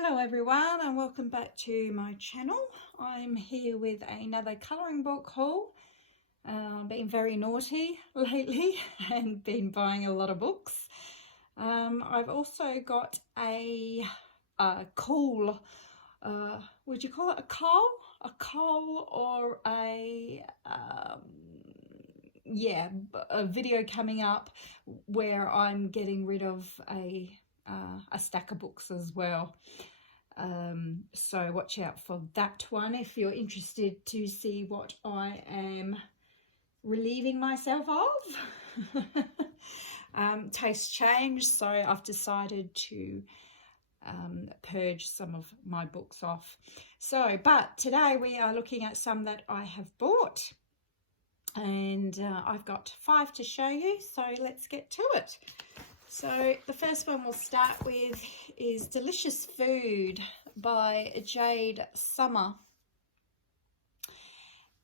Hello everyone and welcome back to my channel. I'm here with another colouring book haul. Been very naughty lately and been buying a lot of books. I've also got a cool, would you call it a coal? A coal or a video coming up where I'm getting rid of a stack of books as well. So watch out for that one if you're interested to see what I am relieving myself of. Taste change, so I've decided to purge some of my books off. But today we are looking at some that I have bought, and I've got 5 to show you, so let's get to it. So the first one we'll start with is Delicious Food by Jade Summer.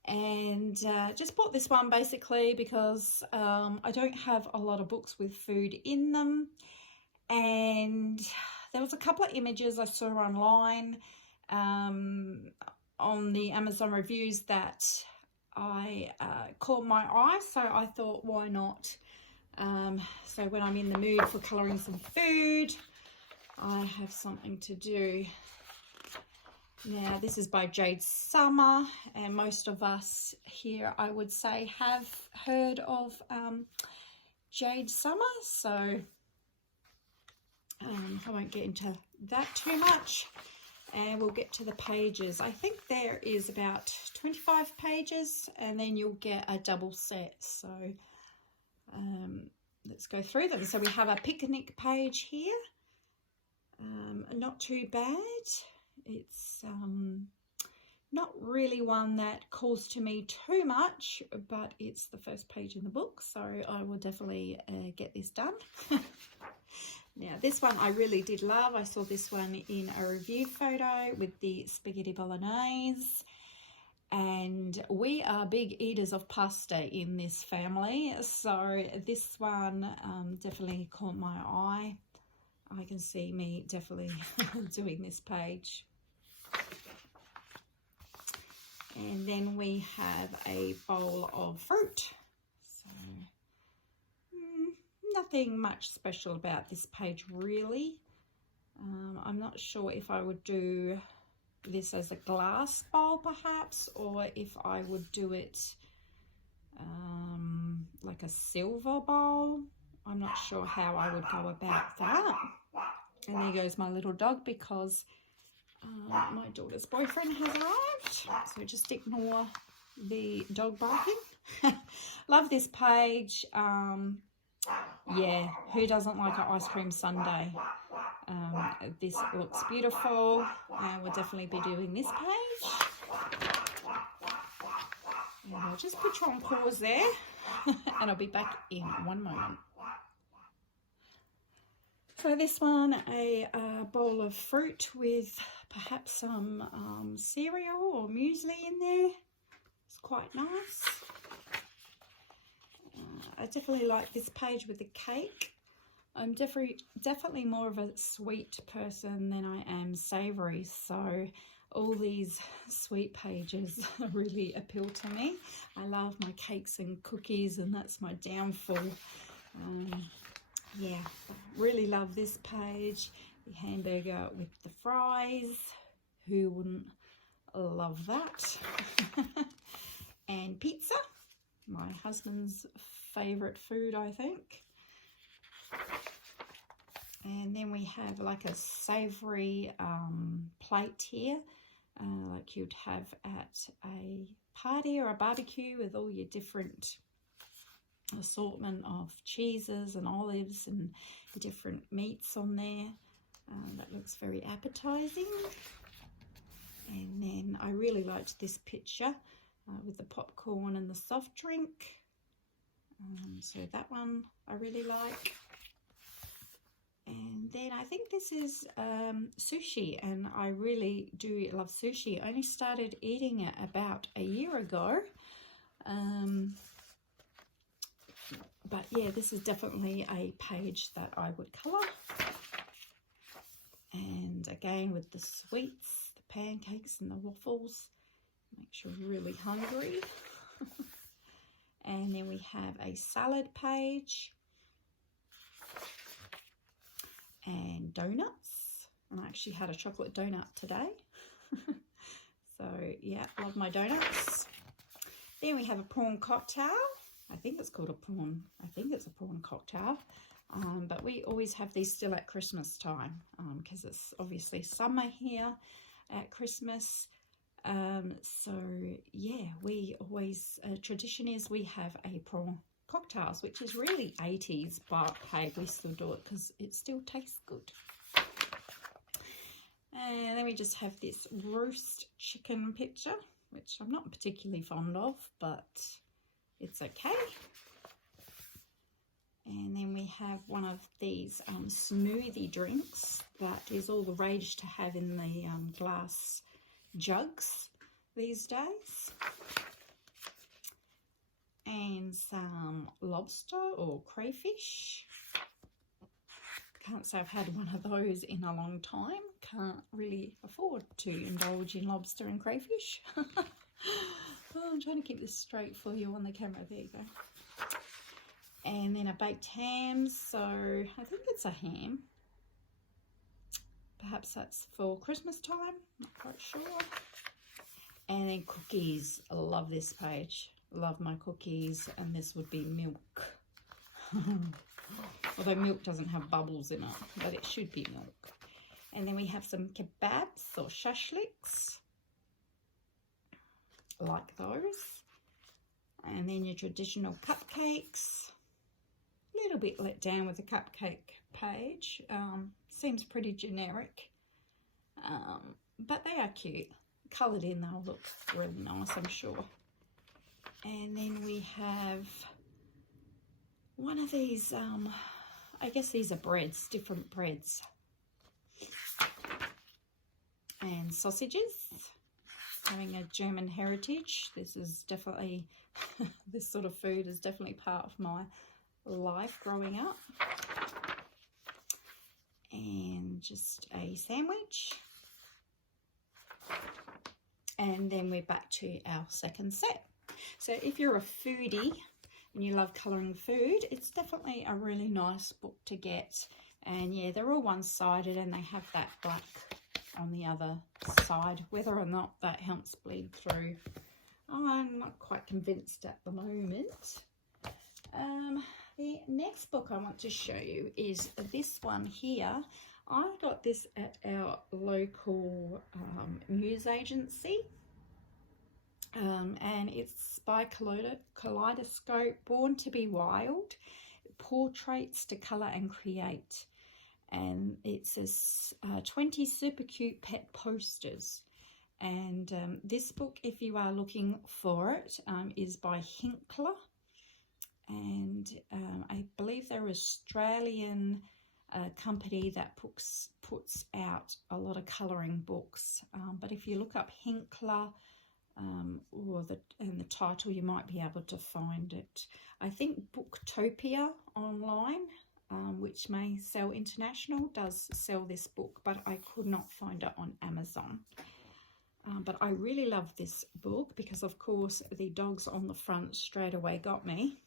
And just bought this one basically because I don't have a lot of books with food in them. And there was a couple of images I saw online on the Amazon reviews that I caught my eye. So I thought, why not? So when I'm in the mood for colouring some food, I have something to do. Now this is by Jade Summer, and most of us here, I would say, have heard of Jade Summer, so I won't get into that too much, and we'll get to the pages. I think there is about 25 pages, and then you'll get a double set, so let's go through them. So we have a picnic page here. Not too bad. It's not really one that calls to me too much, but it's the first page in the book, so I will definitely get this done. Now this one I really did love. I saw this one in a review photo with the spaghetti bolognese. And we are big eaters of pasta in this family, so this one definitely caught my eye. I can see me definitely doing this page. And then we have a bowl of fruit. So nothing much special about this page really. I'm not sure if I would do this as a glass bowl perhaps, or if I would do it like a silver bowl. I'm not sure how I would go about that. And there goes my little dog because my daughter's boyfriend has arrived, so just ignore the dog barking. Love this page. Yeah, who doesn't like an ice cream sundae? This looks beautiful, and we'll definitely be doing this page. And I'll just put you on pause there, and I'll be back in one moment. So this one, a bowl of fruit with perhaps some cereal or muesli in there. It's quite nice. I definitely like this page with the cake. I'm definitely more of a sweet person than I am savoury, so all these sweet pages really appeal to me. I love my cakes and cookies, and that's my downfall. Yeah, really love this page. The hamburger with the fries. Who wouldn't love that? And pizza, my husband's favourite food, I think. And then we have like a savoury plate here, like you'd have at a party or a barbecue, with all your different assortment of cheeses and olives and different meats on there. That looks very appetizing. And then I really liked this picture with the popcorn and the soft drink. So that one I really like. And then I think this is sushi, and I really do love sushi. I only started eating it about a year ago. But yeah, this is definitely a page that I would colour. And And again with the sweets, the pancakes and the waffles, makes you really hungry. And then we have a salad page and donuts. And I actually had a chocolate donut today. So yeah, love my donuts. Then we have a prawn cocktail. I think it's called a prawn. I think it's a prawn cocktail. But we always have these still at Christmas time because it's obviously summer here at Christmas. So yeah, we always, tradition is we have a prawn cocktails, which is really 80s, but hey, we still do it because it still tastes good. And then we just have this roast chicken picture, which I'm not particularly fond of, but it's okay. And then we have one of these smoothie drinks that is all the rage to have in the glass jugs these days. And some lobster or crayfish. Can't say I've had one of those in a long time. Can't really afford to indulge in lobster and crayfish. Oh, I'm trying to keep this straight for you on the camera. There you go. And then a baked ham. So I think it's a ham. Perhaps that's for Christmas time. Not quite sure. And then cookies. I love this page. Love my cookies. And this would be milk. Although milk doesn't have bubbles in it, but it should be milk. And then we have some kebabs or shashliks. Like those. And then your traditional cupcakes. A little bit let down with the cupcake page. Seems pretty generic. But they are cute. Coloured in, they'll look really nice, I'm sure. And then we have one of these, I guess these are breads, different breads. And sausages, having a German heritage. This is definitely, this sort of food is definitely part of my life growing up. And just a sandwich. And then we're back to our second set. So if you're a foodie and you love colouring food, it's definitely a really nice book to get. And yeah, they're all one-sided and they have that black on the other side. Whether or not that helps bleed through, I'm not quite convinced at the moment. The next book I want to show you is this one here. I got this at our local news agency. And it's by Kaleidoscope, Born to be Wild, Portraits to Colour and Create. And it says 20 super cute pet posters. And this book, if you are looking for it, is by Hinkler. And I believe they're an Australian company that puts out a lot of colouring books. But if you look up Hinkler, or the title, you might be able to find it. I think Booktopia online, which may sell international, does sell this book, but I could not find it on Amazon. But I really love this book because, of course, the dogs on the front straight away got me.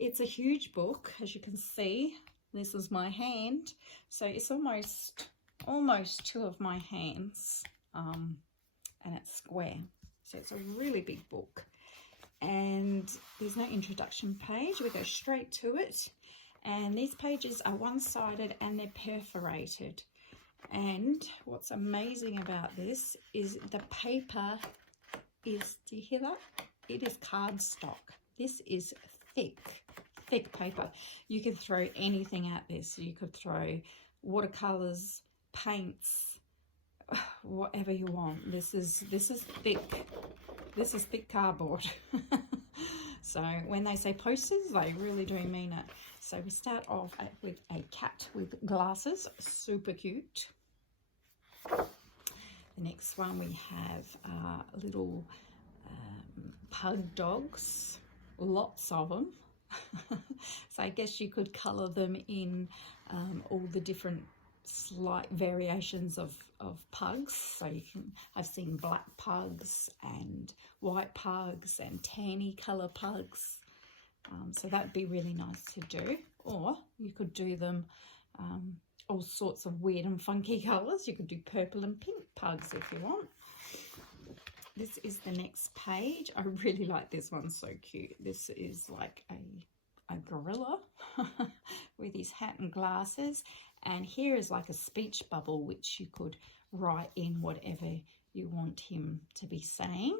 It's a huge book, as you can see. This is my hand, so it's almost two of my hands, and it's square. So it's a really big book. And there's no introduction page. We go straight to it. And these pages are one-sided and they're perforated. And what's amazing about this is the paper is, do you hear that? It is cardstock. This is thick paper. You could throw anything at this. You could throw watercolors, paints, whatever you want. This is thick. This is thick cardboard. So when they say posters, they really do mean it. So we start off with a cat with glasses, super cute. The next one we have little pug dogs, lots of them. So I guess you could colour them in all the different slight variations of pugs. So I've seen black pugs and white pugs and tanny colour pugs. So that'd be really nice to do. Or you could do them all sorts of weird and funky colours. You could do purple and pink pugs if you want. This is the next page. I really like this one, so cute. This is like a gorilla with his hat and glasses. And here is like a speech bubble, which you could write in whatever you want him to be saying.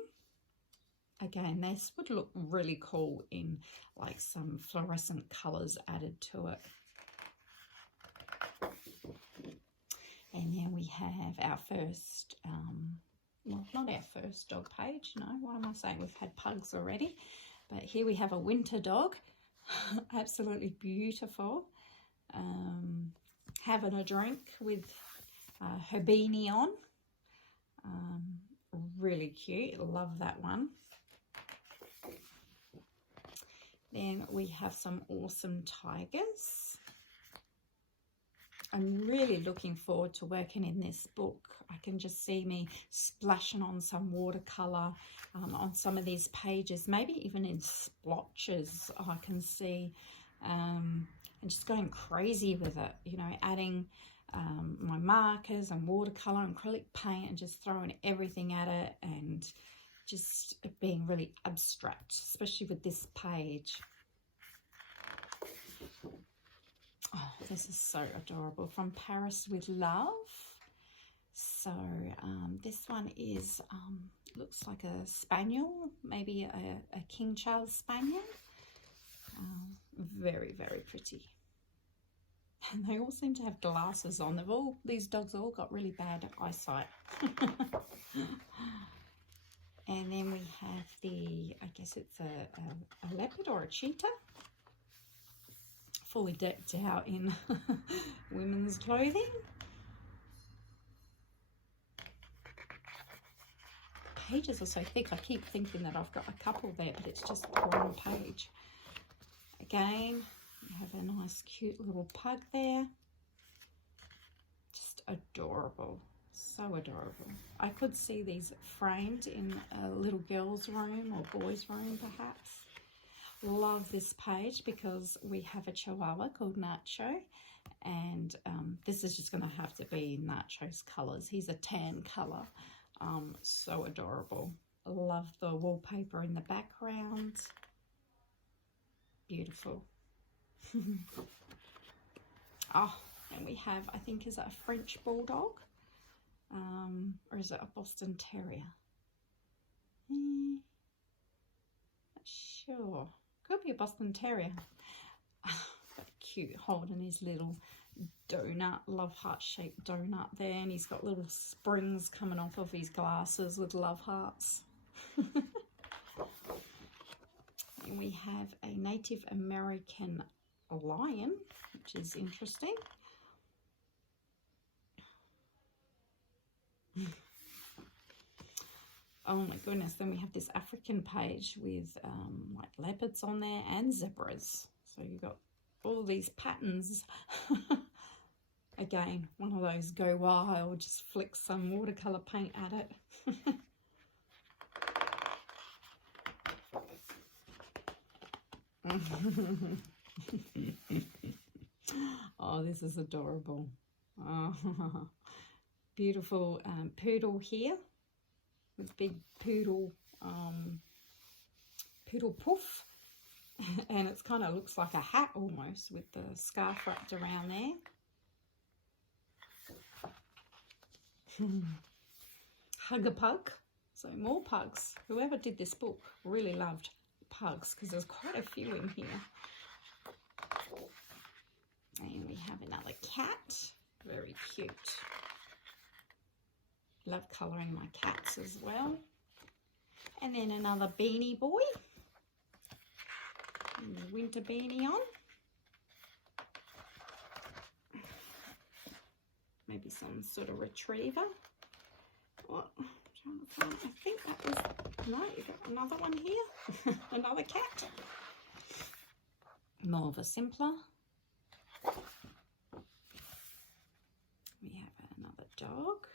Again, this would look really cool in like some fluorescent colours added to it. And then we have our first, well, not our first dog page, no, what am I saying? We've had pugs already. But here we have a winter dog, absolutely beautiful, having a drink with her beanie on. Really cute, love that one. Then we have some awesome tigers. I'm really looking forward to working in this book. I can just see me splashing on some watercolour on some of these pages, maybe even in splotches I can see, and just going crazy with it, you know, adding my markers and watercolour and acrylic paint and just throwing everything at it and just being really abstract, especially with this page. Oh, this is so adorable. From Paris with Love. So this one is, looks like a spaniel, maybe a King Charles Spaniel. Very, very pretty. And they all seem to have glasses on. These dogs all got really bad eyesight. And then we have the, I guess it's a leopard or a cheetah, fully decked out in women's clothing. Pages are so thick, I keep thinking that I've got a couple there, but it's just one page. Again, we have a nice cute little pug there. Just adorable. So adorable. I could see these framed in a little girl's room or boy's room perhaps. Love this page because we have a Chihuahua called Nacho, and this is just going to have to be Nacho's colours. He's a tan colour. So adorable. Love the wallpaper in the background. Beautiful. Oh, and we have, I think, is it a French Bulldog? Or is it a Boston Terrier? Not sure. Could be a Boston Terrier. Cute, holding his little donut, love heart shaped donut there, and he's got little springs coming off of his glasses with love hearts. And we have a Native American lion, which is interesting. Oh my goodness, then we have this African page with like leopards on there and zebras. So you've got all these patterns. Again, one of those go wild, just flick some watercolour paint at it. Oh, this is adorable. Oh, beautiful poodle here with big poodle puff, and it's kind of looks like a hat almost with the scarf wrapped around there. Hug a pug. So more pugs. Whoever did this book really loved pugs because there's quite a few in here. And we have another cat. Very cute. Love colouring my cats as well. And then another beanie boy. And the winter beanie on. Maybe some sort of retriever. What? I'm trying to find. I think that was. No, you got another one here. Another cat. More of a simpler. dog.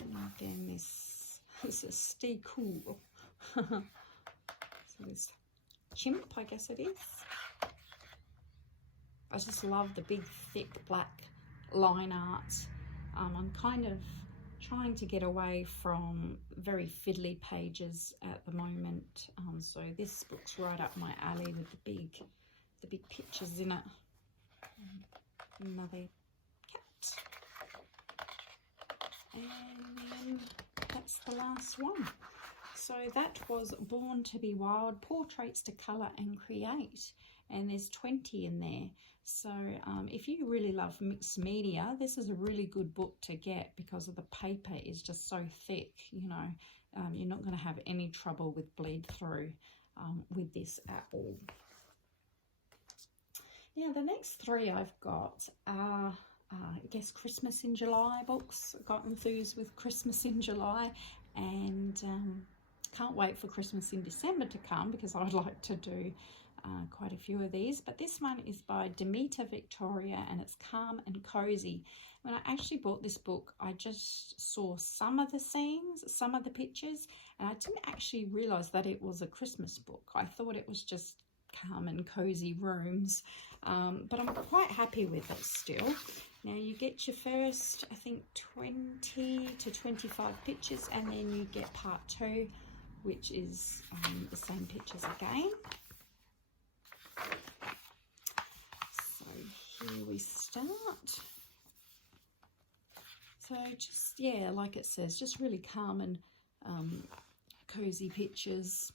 And then this is a stay cool. So this chimp, I guess it is. I just love the big thick black line art. I'm kind of trying to get away from very fiddly pages at the moment, so this book's right up my alley with the big pictures in it. Another cat, and then that's the last one. So that was Born to be Wild, Portraits to Colour and Create, and there's 20 in there. So if you really love mixed media, this is a really good book to get because of the paper is just so thick, you know. You're not going to have any trouble with bleed through with this at all. Now the next three I've got are I guess Christmas in July books. Got enthused with Christmas in July, and can't wait for Christmas in December to come because I'd like to do quite a few of these. But this one is by Demeter Victoria, and it's Calm and Cozy. When I actually bought this book, I just saw some of the scenes, some of the pictures, and I didn't actually realize that it was a Christmas book. I thought it was just calm and cozy rooms, but I'm quite happy with it still. Now you get your first, I think, 20 to 25 pictures, and then you get part 2, which is the same pictures again. So here we start. So just, yeah, like it says, just really calm and cozy pictures.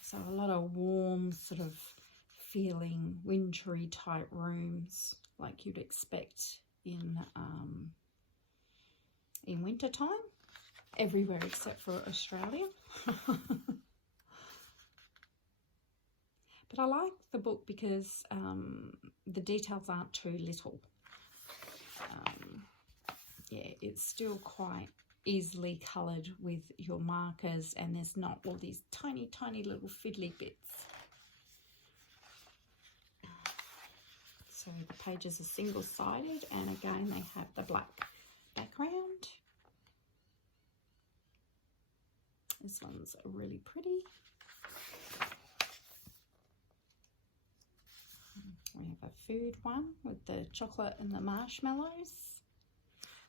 So a lot of warm, sort of feeling wintry type rooms like you'd expect in winter time, everywhere except for Australia. But I like the book because the details aren't too little. Yeah, it's still quite easily coloured with your markers, and there's not all these tiny, tiny little fiddly bits. So the pages are single-sided, and again they have the black background. This one's really pretty. We have a food one with the chocolate and the marshmallows.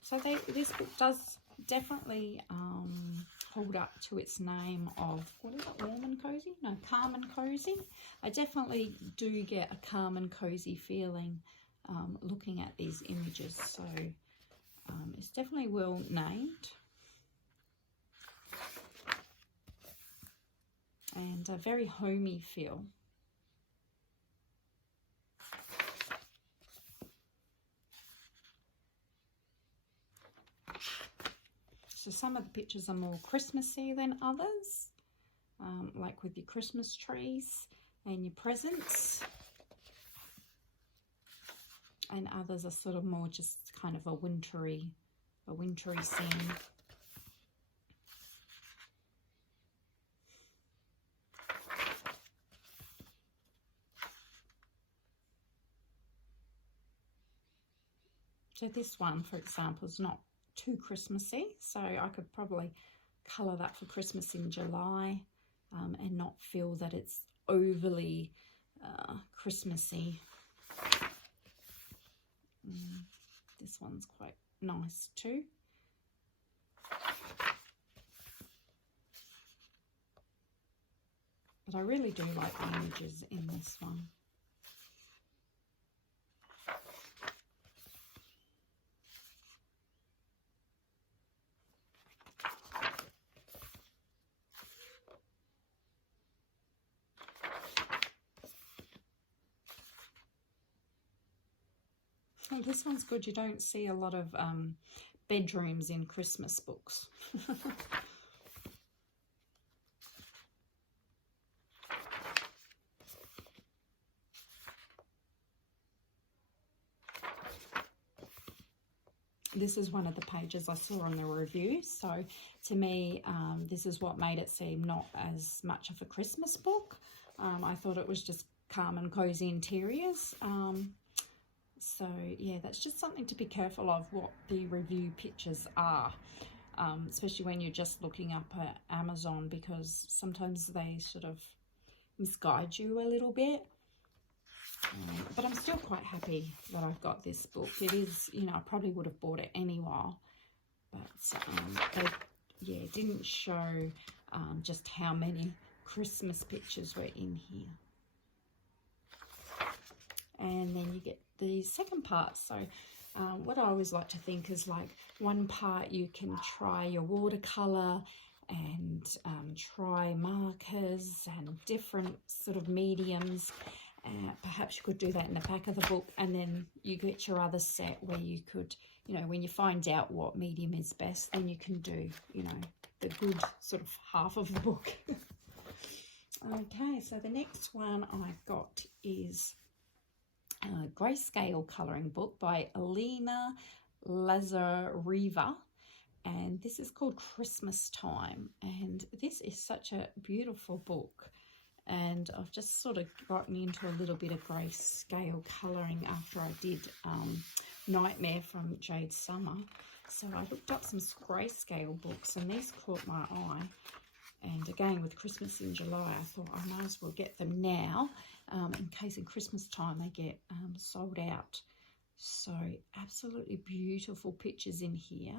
So this book does definitely hold up to its name of, what is it, warm and cozy? No, calm and cozy. I definitely do get a calm and cozy feeling looking at these images. So it's definitely well named. And a very homey feel. So some of the pictures are more Christmassy than others, like with your Christmas trees and your presents. And others are sort of more just kind of a wintry scene. So this one, for example, is not too Christmassy, so I could probably colour that for Christmas in July and not feel that it's overly Christmassy. This one's quite nice too. But I really do like the images in this one. Oh, this one's good. You don't see a lot of bedrooms in Christmas books. this is one of the pages I saw on the review. So to me, this is what made it seem not as much of a Christmas book. I thought it was just calm and cozy interiors. So yeah, that's just something to be careful of, what the review pictures are, especially when you're just looking up at Amazon, because sometimes they sort of misguide you a little bit. But I'm still quite happy that I've got this book. It is, you know, I probably would have bought it anyway, but they didn't show just how many Christmas pictures were in here. And then you get the second part. So what I always like to think is, like, one part you can try your watercolor and try markers and different sort of mediums. Perhaps you could do that in the back of the book, and then you get your other set where you could, you know, when you find out what medium is best, then you can do, you know, the good sort of half of the book. Okay, so the next one I've got is a Grayscale colouring book by Elena Lazareva, and this is called Christmas Time, and this is such a beautiful book. And I've just sort of gotten into a little bit of Grayscale colouring after I did Nightmare from Jade Summer. So I looked up some Grayscale books, and these caught my eye. And again, with Christmas in July, I thought I might as well get them now, in case in Christmas time they get sold out. So absolutely beautiful pictures in here,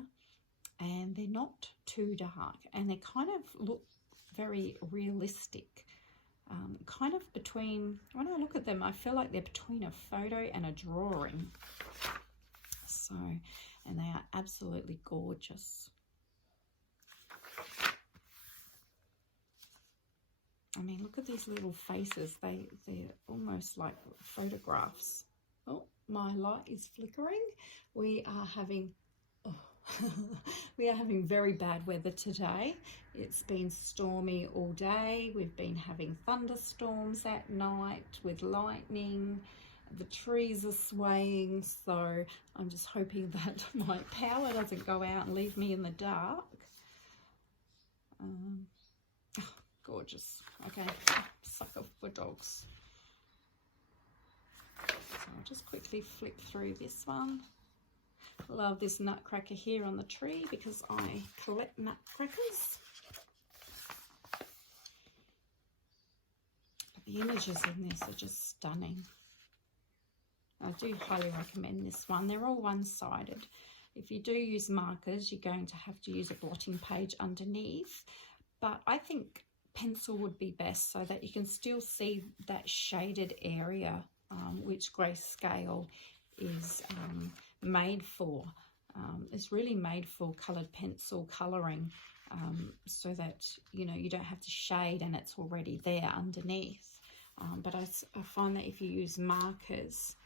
and they're not too dark, and they kind of look very realistic. Kind of between, when I look at them, I feel like they're between a photo and a drawing. So, and they are absolutely gorgeous. I mean, look at these little faces. They're almost like photographs. Oh, my light is flickering. We are having we are having very bad weather today. It's been stormy all day. We've been having thunderstorms at night with lightning. The trees are swaying, so I'm just hoping that my power doesn't go out and leave me in the dark. Gorgeous. Okay, sucker for dogs. So I'll just quickly flip through this one. Love this nutcracker here on the tree because I collect nutcrackers. The images in this are just stunning. I do highly recommend this one. They're all one-sided. If you do use markers, you're going to have to use a blotting page underneath, but I think pencil would be best so that you can still see that shaded area, which Grayscale is made for. It's really made for coloured pencil colouring, so that, you know, you don't have to shade and it's already there underneath. But I find that if you use markers,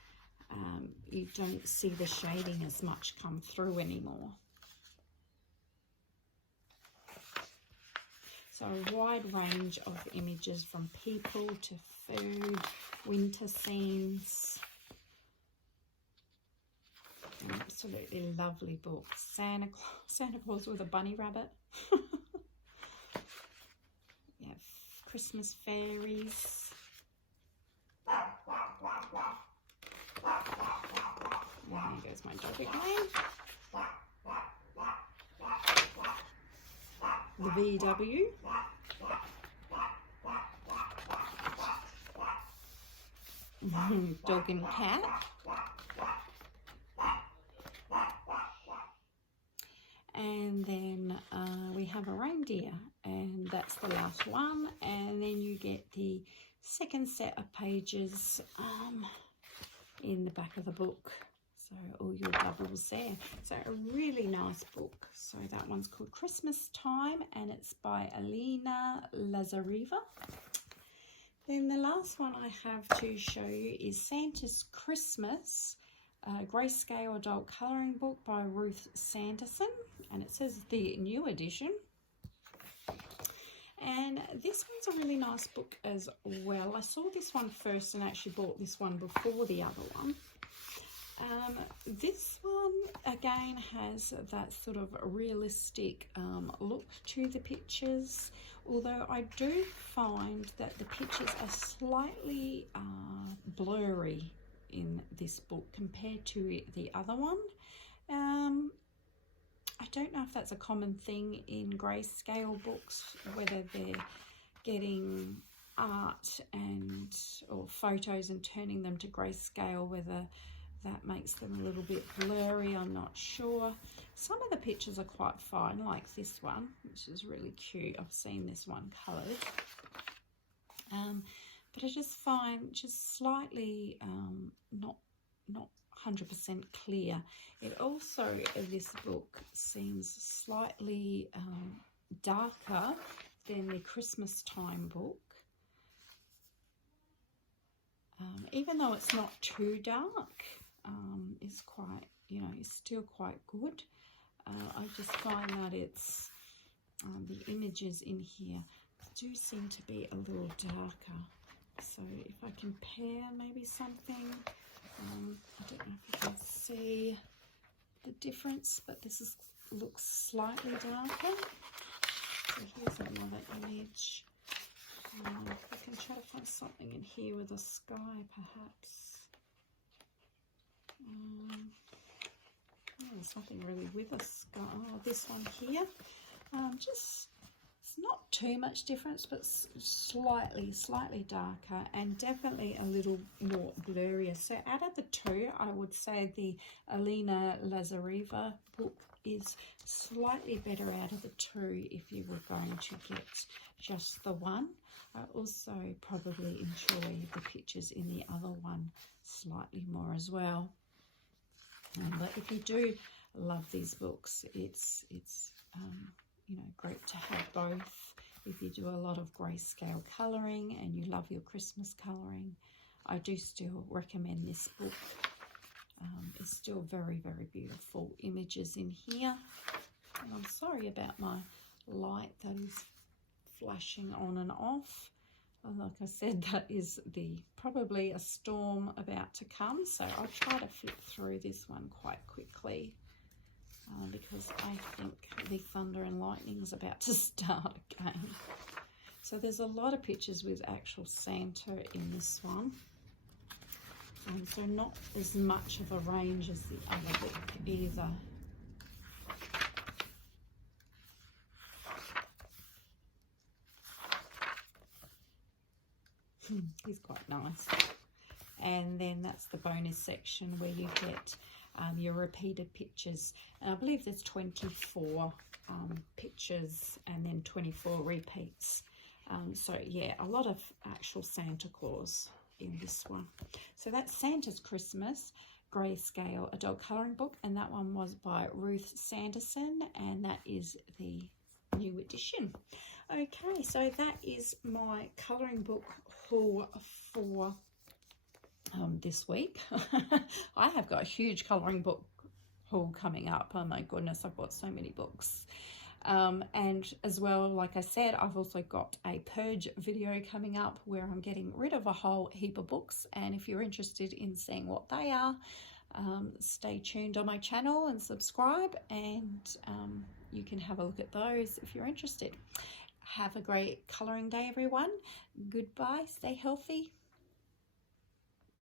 you don't see the shading as much come through anymore. So a wide range of images, from people to food, winter scenes. An absolutely lovely book. Santa Claus with a bunny rabbit. Yeah, Christmas fairies. And there goes my dog again. The VW. Dog and cat. And then we have a reindeer, and that's the last one. And then you get the second set of pages in the back of the book. So all your bubbles there. So a really nice book. So that one's called Christmas Time, and it's by Elena Lazareva. Then the last one I have to show you is Santa's Christmas, Grayscale adult colouring book by Ruth Sanderson, and it says the new edition. And this one's a really nice book as well. I saw this one first and actually bought this one before the other one. This one again has that sort of realistic look to the pictures, although I do find that the pictures are slightly blurry in this book compared to the other one. I don't know if that's a common thing in Grayscale books, whether they're getting art or photos and turning them to Grayscale, whether that makes them a little bit blurry. I'm not sure. Some of the pictures are quite fine, like this one, which is really cute. I've seen this one coloured. But I just find just slightly not 100% clear. It also, this book seems slightly darker than the Christmas time book. Even though it's not too dark, it's quite, it's still quite good. I just find that it's, the images in here do seem to be a little darker. So if I compare maybe something, I don't know if you can see the difference, but this looks slightly darker. So here's another image. I can try to find something in here with a sky, perhaps. There's nothing really with a sky. Oh, this one here. Just, it's not too much difference, but slightly darker, and definitely a little more blurrier. So out of the two, I would say the Alina Lazareva book is slightly better out of the two if you were going to get just the one. I also probably enjoy the pictures in the other one slightly more as well. But if you do love these books, it's great to have both. If you do a lot of Grayscale colouring and you love your Christmas colouring, I do still recommend this book. It's still very, very beautiful images in here. And I'm sorry about my light that is flashing on and off. Like I said, that is probably a storm about to come, so I'll try to flip through this one quite quickly because I think the thunder and lightning is about to start again. So there's a lot of pictures with actual Santa in this one, so not as much of a range as the other book either. He's quite nice. And then that's the bonus section where you get your repeated pictures. And I believe there's 24 pictures and then 24 repeats. So yeah, a lot of actual Santa Claus in this one. So that's Santa's Christmas Grayscale adult colouring book, and that one was by Ruth Sanderson, and that is the new edition. Okay, so that is my colouring book haul for this week. I have got a huge colouring book haul coming up. Oh my goodness, I've got so many books. And as well, like I said, I've also got a purge video coming up where I'm getting rid of a whole heap of books, and if you're interested in seeing what they are, stay tuned on my channel and subscribe, and you can have a look at those if you're interested. Have a great colouring day, everyone. Goodbye. Stay healthy.